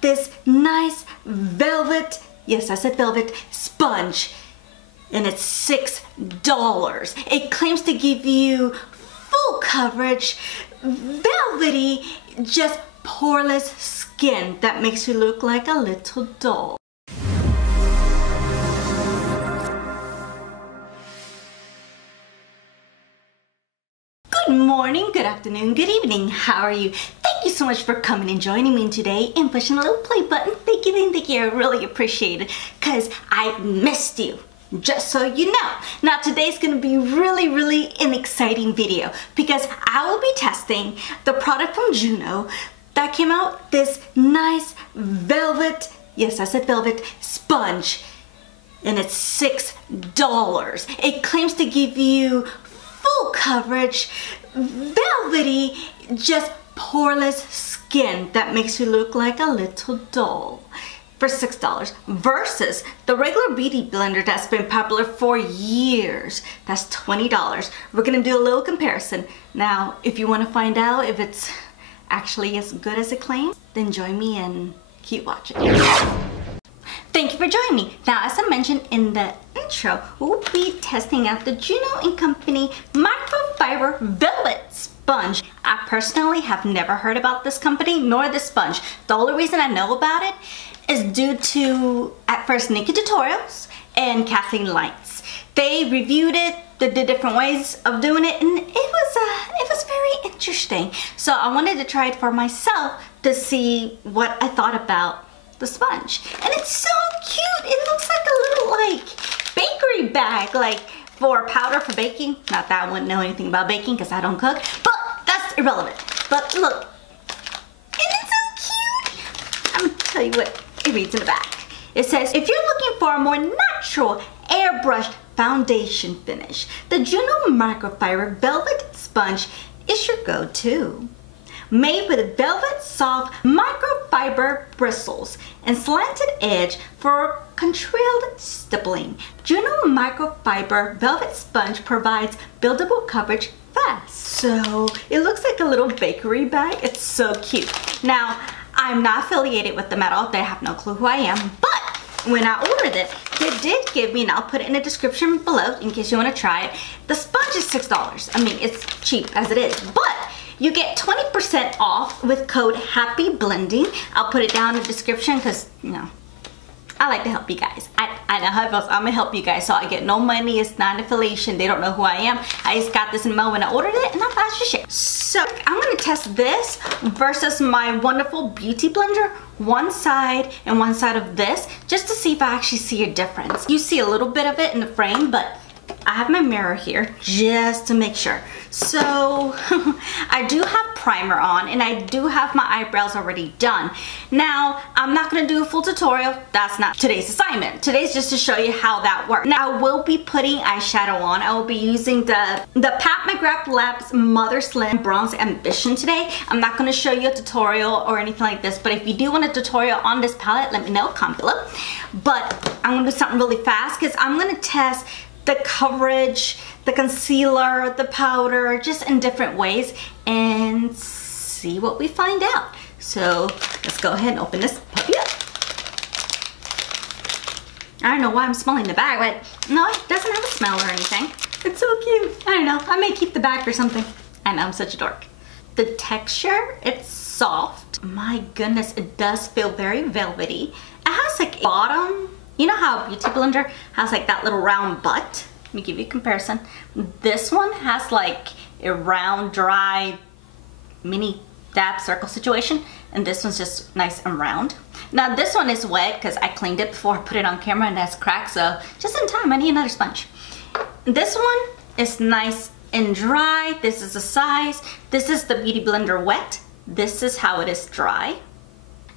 this nice velvet, yes I said velvet, sponge. And it's $6. It claims to give you full coverage, velvety, just poreless skin that makes you look like a little doll. Good morning, good afternoon, good evening. How are you? Thank you so much for coming and joining me today and pushing the little play button. Thank you. I really appreciate it because I missed you. Just so you know. Now today's gonna be really an exciting video because I will be testing the product from Juno that came out, this nice velvet, yes I said velvet, sponge. And it's $6. It claims to give you full coverage, velvety, just poreless skin that makes you look like a little doll for $6 versus the regular beauty blender that's been popular for years. That's $20. We're gonna do a little comparison. Now, if you wanna find out if it's actually as good as it claims, then join me and keep watching. Thank you for joining me. Now, as I mentioned in the intro, we'll be testing out the Juno & Company Microfiber Velvet Sponge. I personally have never heard about this company nor this sponge. The only reason I know about it is due to, at first, Nikki Tutorials and Kathleen Lights. They reviewed it, the different ways of doing it, and it was very interesting. So I wanted to try it for myself to see what I thought about the sponge. And it's so cute. It looks like a little bakery bag, like for powder for baking. Not that I wouldn't know anything about baking because I don't cook, but that's irrelevant. But look, isn't it so cute? I'm gonna tell you what it reads in the back. It says, if you're looking for a more natural airbrushed foundation finish, the Juno Microfiber Velvet Sponge is your go-to. Made with velvet soft microfiber bristles and slanted edge for controlled stippling, Juno Microfiber Velvet Sponge provides buildable coverage fast. So it looks like a little bakery bag. It's so cute. Now, I'm not affiliated with them at all. They have no clue who I am, but when I ordered it, they did give me, and I'll put it in the description below in case you want to try it. The sponge is $6. I mean, it's cheap as it is, but you get 20% off with code HAPPYBLENDING. I'll put it down in the description because, you know, I like to help you guys. I know how it feels. I'm gonna help you guys, so I get no money. It's not an affiliation. They don't know who I am. I just got this in the mail when I ordered it, and I thought I should share. So I'm gonna test this versus my wonderful beauty blender, one side and one side of this, just to see if I actually see a difference. You see a little bit of it in the frame, but I have my mirror here just to make sure. So I do have primer on and I do have my eyebrows already done. Now, I'm not gonna do a full tutorial. That's not today's assignment. Today's just to show you how that works. Now, I will be putting eyeshadow on. I will be using the Pat McGrath Labs Mother Slim Bronze Ambition today. I'm not gonna show you a tutorial or anything like this, but if you do want a tutorial on this palette, let me know, comment below. But I'm gonna do something really fast because I'm gonna test the coverage, the concealer, the powder, just in different ways and see what we find out. So let's go ahead and open this puppy up. I don't know why I'm smelling the bag, but no, it doesn't have a smell or anything. It's so cute. I don't know, I may keep the bag or something. I know, I'm such a dork. The texture, it's soft. My goodness, it does feel very velvety. It has like a bottom. You know how a beauty blender has like that little round butt? Let me give you a comparison. This one has like a round, dry, mini dab circle situation, and this one's just nice and round. Now this one is wet because I cleaned it before I put it on camera and that's cracked, so just in time, I need another sponge. This one is nice and dry. This is the size. This is the beauty blender wet. This is how it is dry.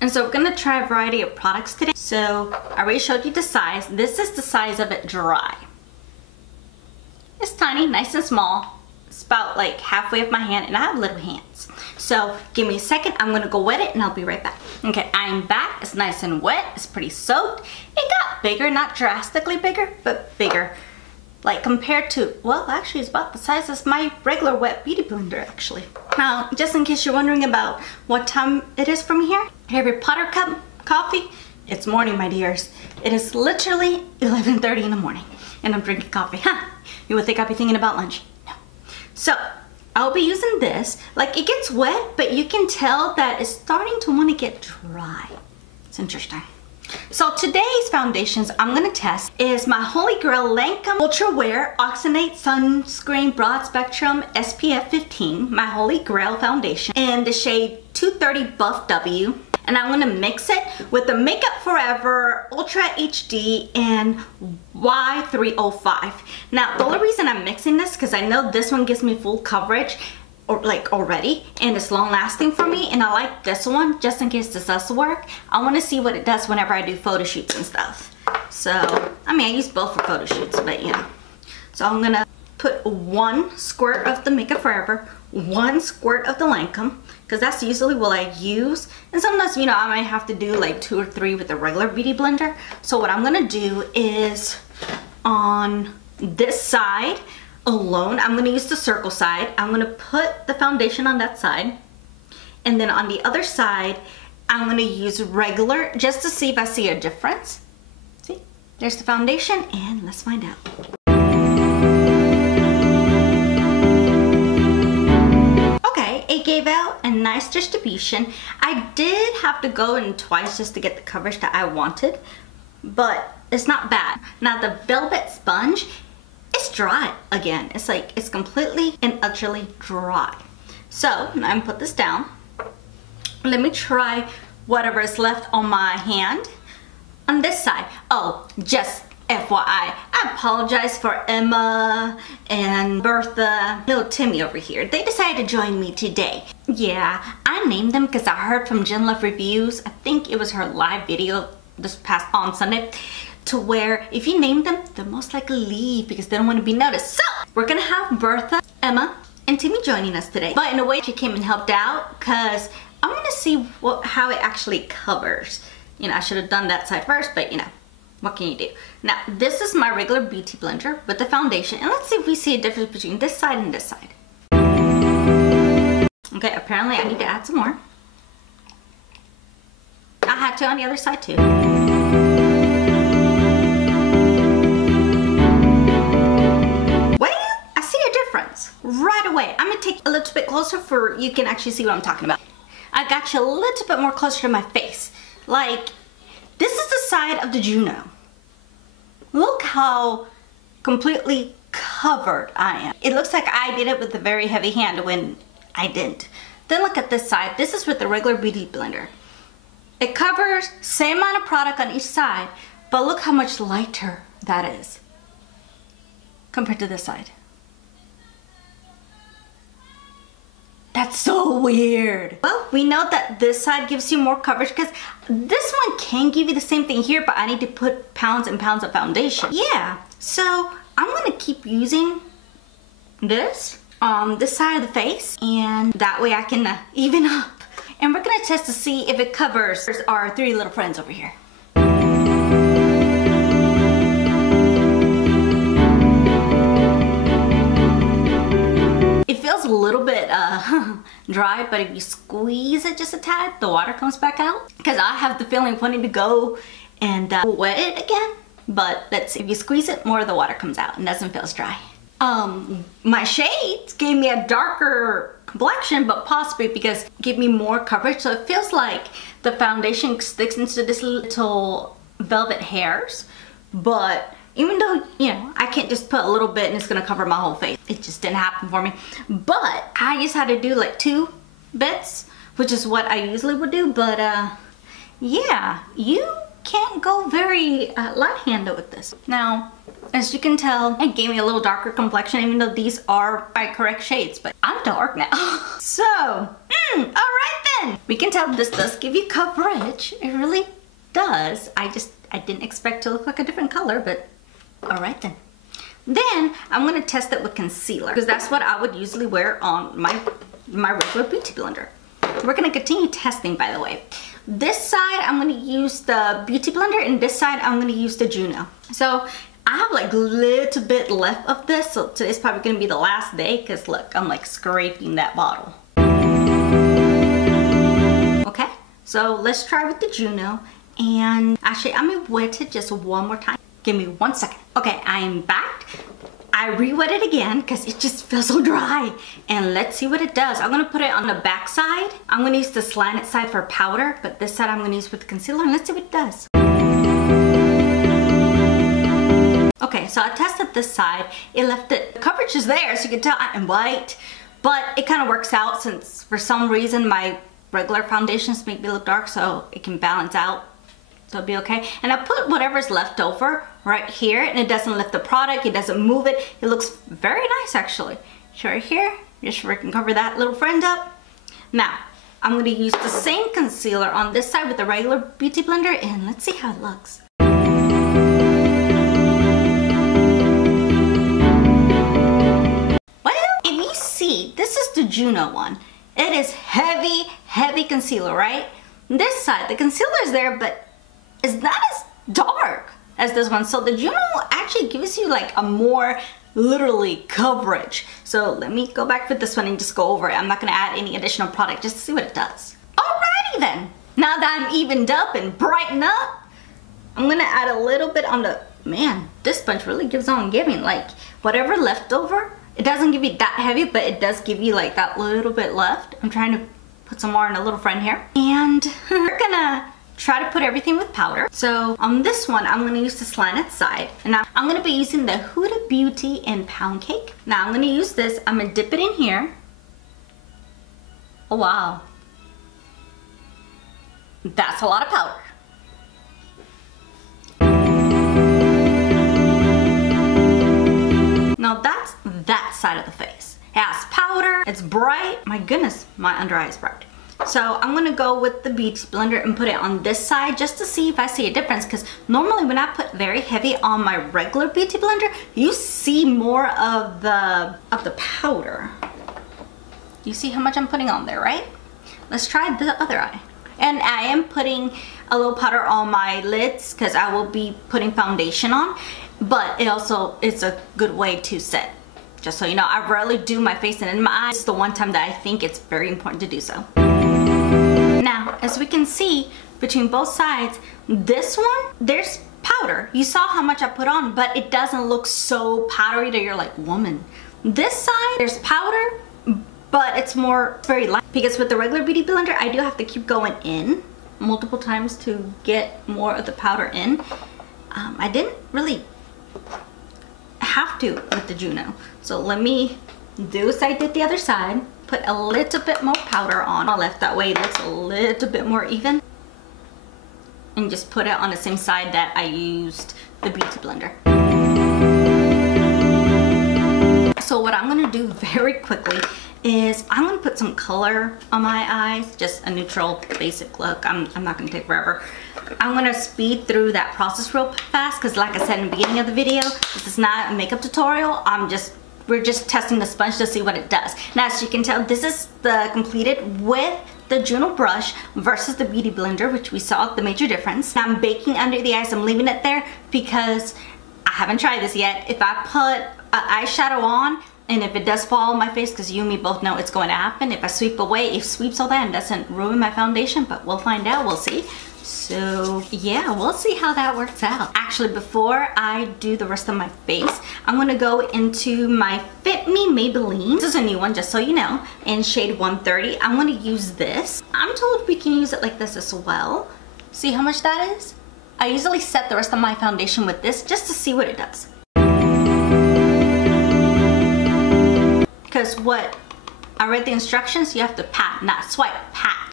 And so we're gonna try a variety of products today. So I already showed you the size. This is the size of it dry. It's tiny, nice and small. It's about like halfway of my hand and I have little hands. So give me a second, I'm gonna go wet it and I'll be right back. Okay, I'm back. It's nice and wet. It's pretty soaked. It got bigger, not drastically bigger, but bigger. Like compared to, well, actually it's about the size as my regular wet beauty blender actually. Now, just in case you're wondering about what time it is from here, I have your Potter cup. coffee? It's morning, my dears. It is literally 11:30 in the morning and I'm drinking coffee. Huh? You would think I'd be thinking about lunch. No. So I'll be using this. Like, it gets wet, but you can tell that it's starting to want to get dry. It's interesting. So today's foundations I'm gonna test is my Holy Grail Lancome Ultra Wear Oxygenate Sunscreen Broad Spectrum SPF 15, my Holy Grail foundation in the shade 230 Buff W. And I'm gonna mix it with the Makeup Forever Ultra HD and Y305. Now, the only reason I'm mixing this because I know this one gives me full coverage or like already, and it's long lasting for me, and I like this one just in case this does work. I want to see what it does whenever I do photo shoots and stuff. So I mean, I use both for photo shoots, but you know. So I'm gonna put 1 squirt of the Makeup Forever, 1 squirt of the Lancome, because that's usually what I use, and sometimes, you know, I might have to do like 2 or 3 with the regular beauty blender. So what I'm gonna do is on this side alone, I'm gonna use the circle side. I'm gonna put the foundation on that side, and then on the other side I'm gonna use regular just to see if I see a difference. See, there's the foundation, and let's find out. Okay, it gave out a nice distribution. I did have to go in twice just to get the coverage that I wanted, but it's not bad. Now the velvet sponge, it's dry again. It's like, it's completely and utterly dry. So I'm gonna put this down. Let me try whatever is left on my hand on this side. Oh, just FYI, I apologize for Emma and Bertha, little Timmy over here. They decided to join me today. Yeah, I named them because I heard from Jen Love Reviews. I think it was her live video this past on Sunday, to where if you name them, they'll most likely leave because they don't want to be noticed. So we're gonna have Bertha, Emma, and Timmy joining us today. But in a way, she came and helped out because I want to see how it actually covers. You know, I should have done that side first, but you know, what can you do? Now, this is my regular beauty blender with the foundation, and let's see if we see a difference between this side and this side. Okay, apparently I need to add some more. I had to on the other side too. Right away. I'm gonna take a little bit closer for you can actually see what I'm talking about. I got you a little bit more closer to my face. Like, this is the side of the Juno. Look how completely covered I am. It looks like I did it with a very heavy hand when I didn't. Then look at this side. This is with the regular beauty blender. It covers same amount of product on each side, but look how much lighter that is compared to this side. That's so weird. Well, we know that this side gives you more coverage because this one can give you the same thing here, but I need to put pounds and pounds of foundation. Yeah, so I'm gonna keep using this on this side of the face, and that way I can even up. And we're gonna test to see if it covers our 3 little friends over here. It feels a little bit dry, but if you squeeze it just a tad, the water comes back out. Because I have the feeling of wanting to go and wet it again. But let's see, if you squeeze it, more of the water comes out and doesn't feel as dry. My shades gave me a darker complexion, but possibly because it gave me more coverage. So it feels like the foundation sticks into this little velvet hairs. But even though, you know, I can't just put a little bit and it's gonna cover my whole face. It just didn't happen for me. But I just had to do like 2 bits, which is what I usually would do. But yeah, you can't go very light-handed with this. Now, as you can tell, it gave me a little darker complexion, even though these are my correct shades, but I'm dark now. So, all right then. We can tell this does give you coverage. It really does. I didn't expect to look like a different color, but all right then. Then I'm gonna test it with concealer because that's what I would usually wear on my regular beauty blender. We're gonna continue testing, by the way. This side I'm gonna use the beauty blender, and this side I'm gonna use the Juno. So I have like a little bit left of this, so today's probably gonna be the last day because look, I'm like scraping that bottle. Okay, So let's try with the Juno. And actually, I'm gonna wet it just one more time. Give me 1 second. Okay, I'm back. I re-wet it again because it just feels so dry. And let's see what it does. I'm gonna put it on the back side. I'm gonna use the slanted side for powder, but this side I'm gonna use with the concealer, and let's see what it does. Okay, so I tested this side. It left the coverage is there, so you can tell I'm white, but it kind of works out since for some reason my regular foundations make me look dark, so it can balance out. So it'll be okay. And I put whatever's left over right here, and it doesn't lift the product, it doesn't move it. It looks very nice actually. So right here, just so we can cover that little friend up. Now, I'm gonna use the same concealer on this side with the regular beauty blender, and let's see how it looks. Well, if you see, this is the Juno one. It is heavy, heavy concealer, right? This side, the concealer is there, but it's not as dark as this one. So the Juno actually gives you like a more literally coverage. So let me go back with this one and just go over it. I'm not gonna add any additional product just to see what it does. Alrighty then. Now that I'm evened up and brightened up, I'm gonna add a little bit on the, man, this sponge really gives on giving. Like whatever left over, it doesn't give you that heavy, but it does give you like that little bit left. I'm trying to put some more in a little friend here. And we're gonna try to put everything with powder. So on this one, I'm gonna use the slanted side. And now I'm gonna be using the Huda Beauty in Pound Cake. Now I'm gonna use this, I'm gonna dip it in here. Oh wow. That's a lot of powder. Now that's that side of the face. It has powder, it's bright. My goodness, my under eye is bright. So I'm gonna go with the beauty blender and put it on this side just to see if I see a difference, because normally when I put very heavy on my regular beauty blender, you see more of the powder. You see how much I'm putting on there, right? Let's try the other eye. And I am putting a little powder on my lids because I will be putting foundation on, but it also is a good way to set. Just so you know, I rarely do my face and in my eyes. It's the one time that I think it's very important to do so. Now, as we can see, between both sides, this one, there's powder. You saw how much I put on, but it doesn't look so powdery that you're like, woman. This side, there's powder, but it's more very light. Because with the regular beauty blender, I do have to keep going in multiple times to get more of the powder in. I didn't really have to with the Juno. So let me do as I did the other side, put a little bit more powder on my left, that way it looks a little bit more even, and just put it on the same side that I used the beauty blender. So what I'm gonna do very quickly is I'm gonna put some color on my eyes, just a neutral basic look. I'm not gonna take forever. I'm gonna speed through that process real fast because like I said in the beginning of the video, this is not a makeup tutorial. We're just testing the sponge to see what it does. Now as you can tell, this is the completed with the Juno brush versus the beauty blender, which we saw the major difference. Now I'm baking under the eyes. I'm leaving it there because I haven't tried this yet. If I put eyeshadow on, and if it does fall on my face, because you and me both know it's going to happen, if I sweep away, it sweeps all that and doesn't ruin my foundation, but we'll find out, we'll see. So yeah, we'll see how that works out. Actually, before I do the rest of my face, I'm gonna go into my Fit Me Maybelline. This is a new one, just so you know, in shade 130. I'm gonna use this. I'm told we can use it like this as well. See how much that is? I usually set the rest of my foundation with this just to see what it does. Because what I read the instructions, you have to pat, not swipe, pat.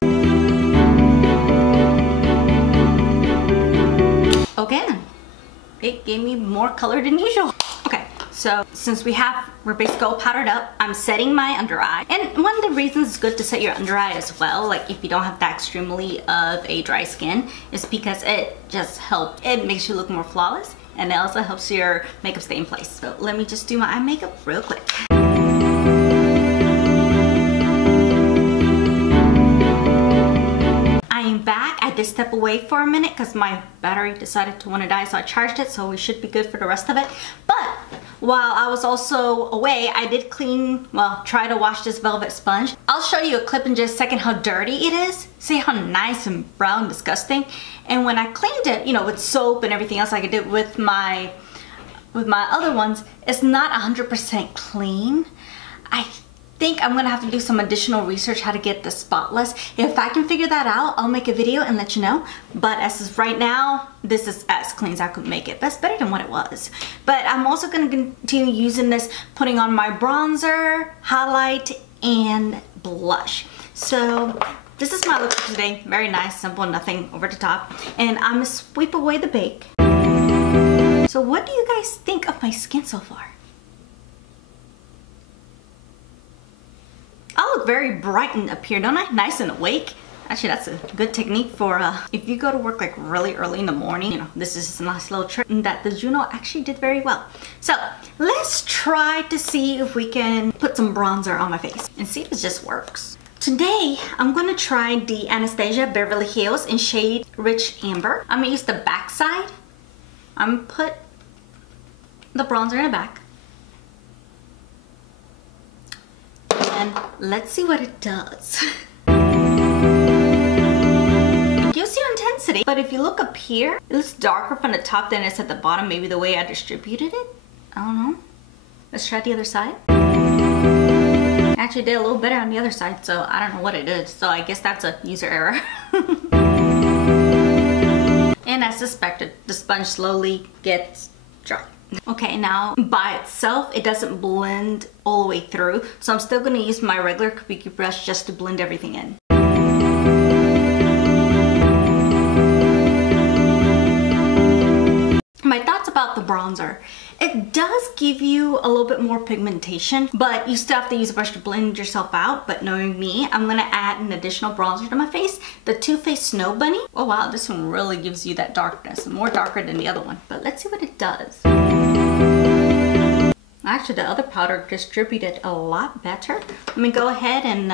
Again, it gave me more color than usual. Okay, so since we're basically all powdered up, I'm setting my under eye. And one of the reasons it's good to set your under eye as well, like if you don't have that extremely of a dry skin, is because it just helps. It makes you look more flawless, and it also helps your makeup stay in place. So let me just do my eye makeup real quick. Back, I did step away for a minute because my battery decided to want to die, so I charged it, so we should be good for the rest of it. But while I was also away, I did clean, well, try to wash this velvet sponge. I'll show you a clip in just a second how dirty it is. See how nice and brown, disgusting. And when I cleaned it, you know, with soap and everything else like I did with my other ones, it's not 100% clean. I think I'm gonna have to do some additional research how to get this spotless. If I can figure that out, I'll make a video and let you know. But as of right now, this is as clean as I could make it. That's better than what it was. But I'm also gonna continue using this, putting on my bronzer, highlight, and blush. So this is my look for today. Very nice, simple, nothing over the top. And I'm gonna sweep away the bake. So what do you guys think of my skin so far? I look very brightened up here, don't I? Nice and awake. Actually, that's a good technique for if you go to work like really early in the morning. You know, this is a nice little trick that the Juno actually did very well. So let's try to see if we can put some bronzer on my face and see if this just works. Today, I'm gonna try the Anastasia Beverly Hills in shade Rich Amber. I'm gonna use the back side. I'm gonna put the bronzer in the back. And let's see what it does. It gives you intensity, but if you look up here, it looks darker from the top than it's at the bottom, maybe the way I distributed it. I don't know. Let's try the other side. Actually did a little better on the other side, so I don't know what it is. So I guess that's a user error. And as suspected, the sponge slowly gets dry. Okay, now by itself, it doesn't blend all the way through. So I'm still gonna use my regular kabuki brush just to blend everything in. My thoughts about the bronzer. It does give you a little bit more pigmentation, but you still have to use a brush to blend yourself out. But knowing me, I'm gonna add an additional bronzer to my face, the Too Faced Snow Bunny. Oh wow, this one really gives you that darkness, more darker than the other one. But let's see what it does. Actually, the other powder distributed a lot better. Let me go ahead and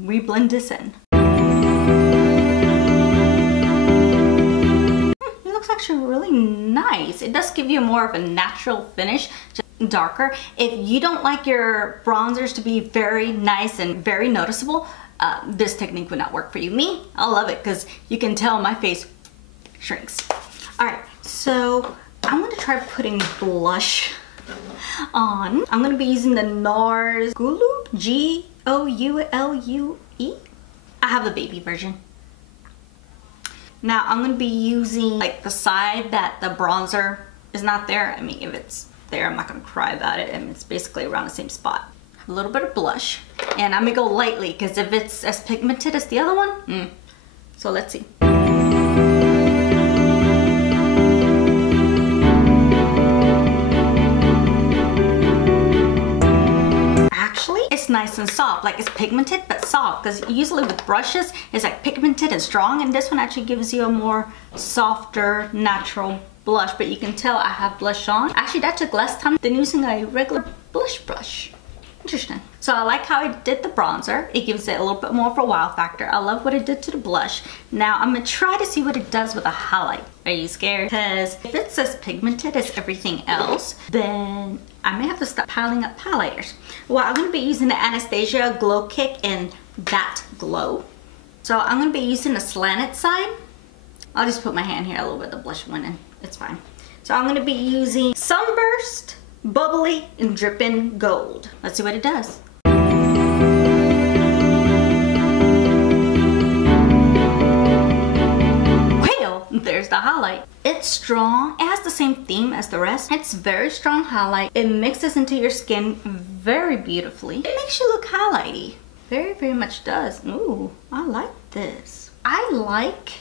re-blend this in. Actually really nice. It does give you more of a natural finish, just darker. If you don't like your bronzers to be very nice and very noticeable, this technique would not work for you. Me, I love it because you can tell my face shrinks. All right, so I'm gonna try putting blush on. I'm gonna be using the NARS Goulue, G-O-U-L-U-E. I have the baby version. Now I'm gonna be using like the side that the bronzer is not there. I mean, if it's there, I'm not gonna cry about it. I mean, it's basically around the same spot. A little bit of blush, and I'm gonna go lightly because if it's as pigmented as the other one, so let's see. It's nice and soft, like it's pigmented but soft, because usually with brushes it's like pigmented and strong, and this one actually gives you a more softer natural blush. But you can tell I have blush on. Actually, that took less time than using a regular blush brush. Interesting. So I like how it did the bronzer. It gives it a little bit more of a wow factor. I love what it did to the blush. Now I'm gonna try to see what it does with a highlight. Are you scared? Because if it's as pigmented as everything else, then I may have to stop piling up highlighters. Well, I'm gonna be using the Anastasia Glow Kick in That Glow. So I'm gonna be using the slanted side. I'll just put my hand here, a little bit of the blush went in. It's fine. So I'm gonna be using Sunburst, Bubbly, and Drippin' Gold. Let's see what it does. Well, there's the highlight. It's strong. It has the same theme as the rest. It's very strong highlight. It mixes into your skin very beautifully. It makes you look highlighty. Very, very much does. Ooh, I like this. I like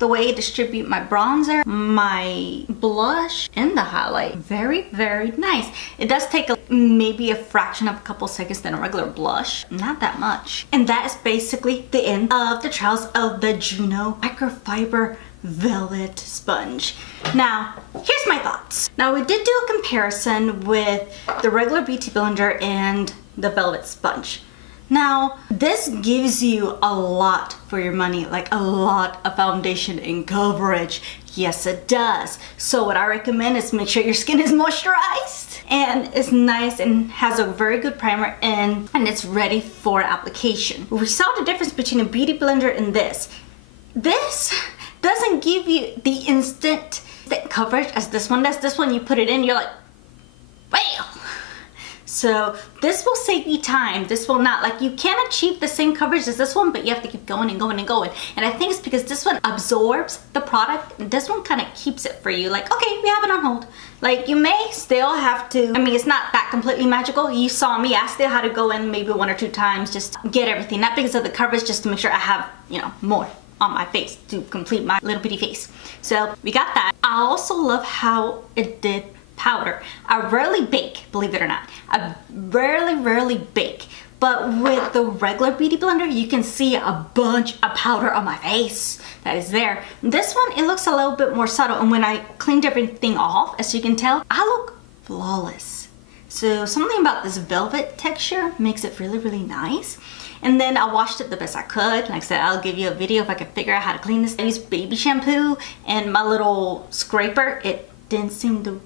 the way I distribute my bronzer, my blush, and the highlight. Very, very nice. It does take maybe a fraction of a couple seconds than a regular blush. Not that much. And that is basically the end of the trials of the Juno Microfiber Velvet Sponge. Now, here's my thoughts. Now, we did do a comparison with the regular beauty blender and the Velvet Sponge. Now, this gives you a lot for your money, like a lot of foundation and coverage. Yes, it does. So what I recommend is make sure your skin is moisturized. and it's nice and has a very good primer and it's ready for application. We saw the difference between a beauty blender and this. This doesn't give you the instant coverage as this one does. This one, you put it in, you're like, bam! So this will save you time. This will not. Like, you can achieve the same coverage as this one, but you have to keep going and going and going. And I think it's because this one absorbs the product and this one kind of keeps it for you. Like, okay, we have it on hold. Like, you may still have to, I mean, it's not that completely magical. You saw me, I still had to go in maybe 1 or 2 times just to get everything. Not because of the coverage, just to make sure I have, you know, more on my face to complete my little bitty face. So we got that. I also love how it did powder. I rarely bake, believe it or not. I rarely bake, but with the regular beauty blender, you can see a bunch of powder on my face that is there. This one, it looks a little bit more subtle, and when I cleaned everything off, as you can tell, I look flawless. So something about this velvet texture makes it really nice. And then I washed it the best I could. Like I said, I'll give you a video if I can figure out how to clean this. I used baby shampoo and my little scraper. It didn't seem to,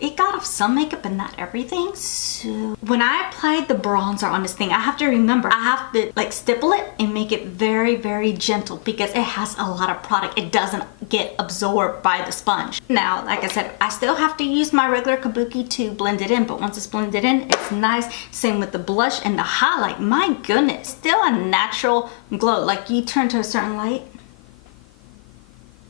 it got off some makeup but not everything. So when I applied the bronzer on this thing, I have to remember, I have to like stipple it and make it very gentle because it has a lot of product. It doesn't get absorbed by the sponge. Now, like I said, I still have to use my regular kabuki to blend it in, but once it's blended in, it's nice. Same with the blush and the highlight. My goodness, still a natural glow. Like, you turn to a certain light,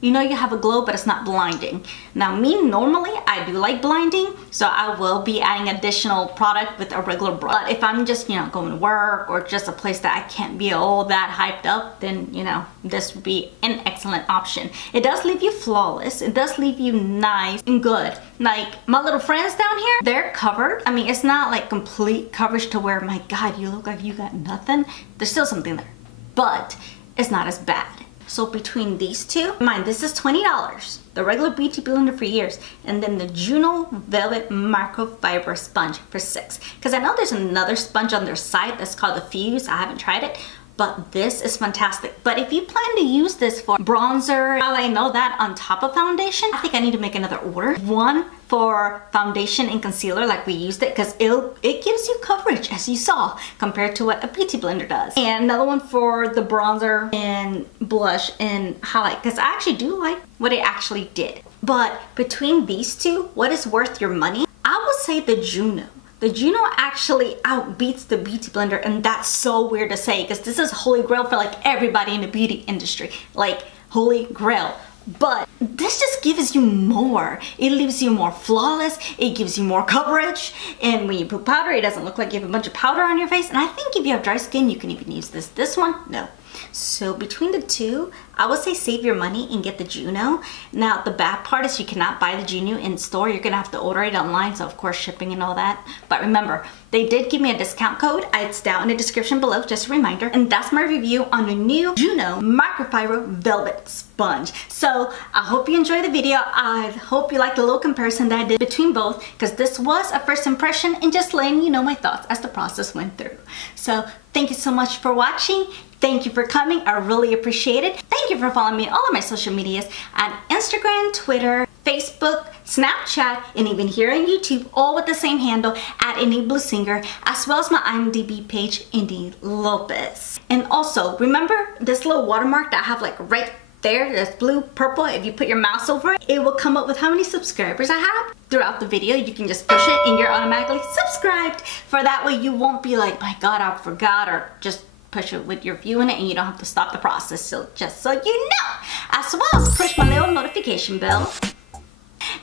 you know you have a glow, but it's not blinding. Now, me, normally, I do like blinding, so I will be adding additional product with a regular brush. But if I'm just, you know, going to work or just a place that I can't be all that hyped up, then, you know, this would be an excellent option. It does leave you flawless. It does leave you nice and good. Like, my little friends down here, they're covered. I mean, it's not like complete coverage to where, my God, you look like you got nothing. There's still something there, but it's not as bad. So between these two, mind, this is $20, the regular beauty blender for years, and then the Juno Velvet Microfiber sponge for $6. Because I know there's another sponge on their site that's called the Fuse. I haven't tried it, but this is fantastic. But if you plan to use this for bronzer, I know that on top of foundation, I think I need to make another order. One for foundation and concealer like we used it, because it gives you coverage, as you saw, compared to what a beauty blender does. And another one for the bronzer and blush and highlight, because I actually do like what it actually did. But between these two, what is worth your money? I would say the Juno. The Juno actually outbeats the beauty blender, and that's so weird to say because this is holy grail for like everybody in the beauty industry, like holy grail. But this just gives you more. It leaves you more flawless. It gives you more coverage. And when you put powder, it doesn't look like you have a bunch of powder on your face. And I think if you have dry skin, you can even use this. This one, no. So between the two, I would say save your money and get the Juno. Now, the bad part is you cannot buy the Juno in store. You're gonna have to order it online, so of course shipping and all that. But remember, they did give me a discount code. It's down in the description below, just a reminder. And that's my review on the new Juno Microfiber Velvet Sponge. So I hope you enjoyed the video. I hope you liked the little comparison that I did between both, because this was a first impression and just letting you know my thoughts as the process went through. So thank you so much for watching. Thank you for coming. I really appreciate it. Thank you for following me on all of my social medias on Instagram, Twitter, Facebook, Snapchat, and even here on YouTube, all with the same handle at Enidbluesinger, as well as my IMDb page, Indy Lopez. And also, remember this little watermark that I have like right there, that's blue, purple. If you put your mouse over it, it will come up with how many subscribers I have throughout the video. You can just push it and you're automatically subscribed. For that way you won't be like, my God, I forgot, or just push it with your view in it and you don't have to stop the process. So just so you know, as well as push my little notification bell,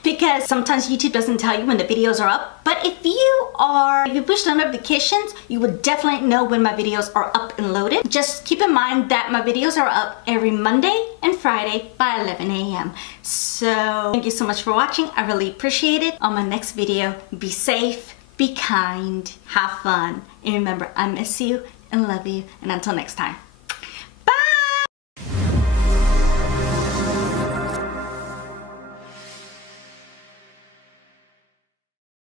because sometimes YouTube doesn't tell you when the videos are up. But if you push the notifications, you would definitely know when my videos are up and loaded. Just keep in mind that my videos are up every Monday and Friday by 11 a.m. So thank you so much for watching. I really appreciate it. On my next video, be safe, be kind, have fun, and remember, I miss you and love you, and until next time.